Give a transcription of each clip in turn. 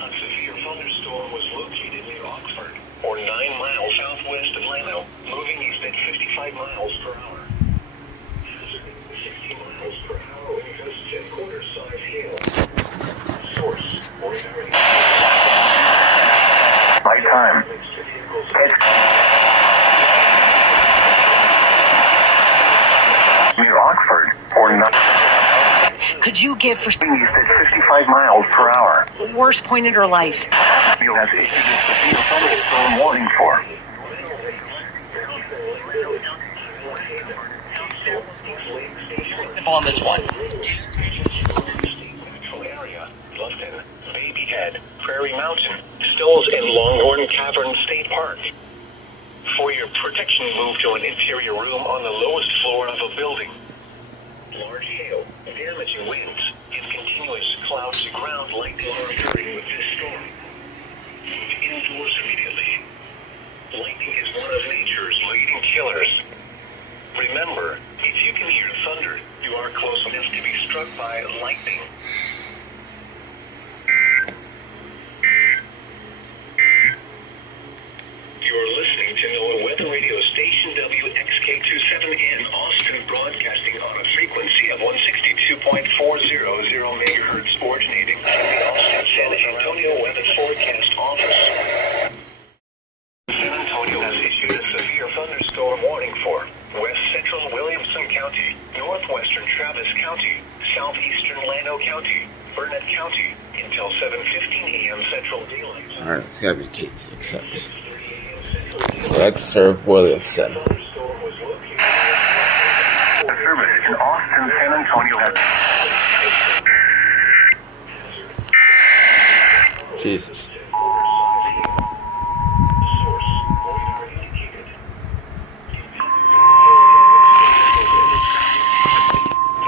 A severe thunderstorm was located near Oxford, or 9 miles southwest of Lano, moving east at 55 miles per hour. Hazard, 60 miles per hour when it goes to quarter-size hail. Source, ordinary. By time. Near Oxford, or 9. Could you give for East at 55 miles per hour. worst pointed or light? You have issued a severe thunderstorm warning for. Simple on this one. Area, Bluffton, Babyhead, Prairie Mountain, Stills, and Longhorn Cavern State Park. For your protection, move to an interior room on the lowest floor of a building. Large hail, damaging winds, and continuous cloud-to-ground lightning are occurring with this storm. Move indoors immediately. Lightning is one of nature's leading killers. Remember, if you can hear thunder, you are close enough to be struck by lightning. You're listening to NOAA Weather Radio Station WXK27N Austin, broadcasting on a frequency of 162.400 megahertz, originating from the Austin San Antonio Weather Forecast Office. San Antonio has issued a severe thunderstorm warning for west central Williamson County, northwestern Travis County, southeastern Llano County, Burnett County, until 7:15 a.m. Central Daylight. Alright, it's gotta be KT, except Dexter Williamson. Service in Austin, San Antonio has. Jesus.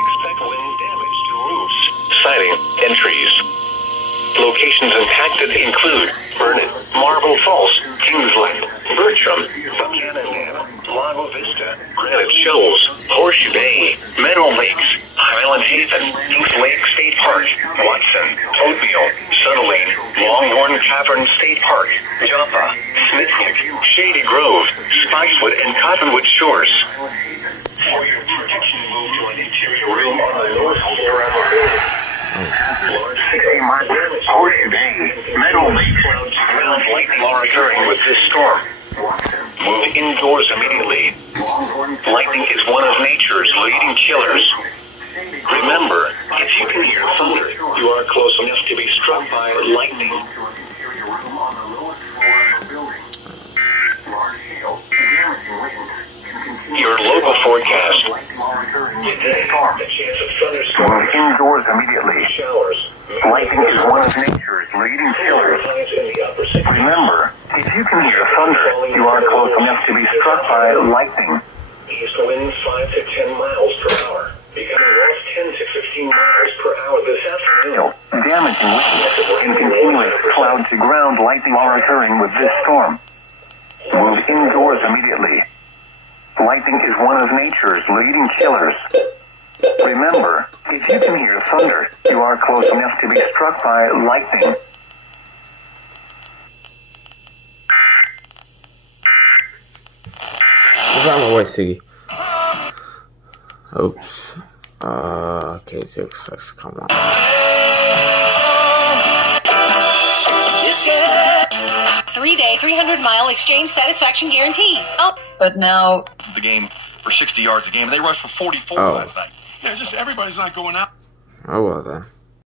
Expect wind damage to roofs, siding, and trees. Locations impacted include Burnett, Marble Falls, Kingsland, Bertram, Buchanan, Lago Vista, Granite Shoals, Horseshoe Bay, Meadow Lakes, Highland Haven, East Lake State Park, Watson, Oatmeal, Sunderland, Longhorn Cavern State Park, Joppa, Smithwick, Shady Grove, Spicewood, and Cottonwood Shores. For your protection, move to an interior room on the north floor of a building. Large Horseshoe Bay, Meadow Lake, ground lightning are occurring with this storm. Move indoors immediately. Lightning is one of nature's leading killers. Remember, if you can hear thunder, you are close enough to be struck by lightning. Your local forecast. Today, the chance of thunderstorms. Move indoors immediately. Showers. Lightning is one of nature's leading killers. Remember, if you can hear thunder, you are close enough to be struck by lightning. East winds 5 to 10 miles per hour, becoming west 10 to 15 miles per hour this afternoon. Damaging winds and continuous cloud-to-ground lightning are occurring with this storm. Move indoors immediately. Lightning is one of nature's leading killers. Remember, if you can hear thunder, you are close enough to be struck by lightning. What's on my way, Siggy? Oops. Okay, 6, come on. 3-day, 300-mile exchange satisfaction guarantee. Oh. But now The game for 60 yards a game, and they rushed for 44 last night. Yeah, just everybody's not going out. Oh well then.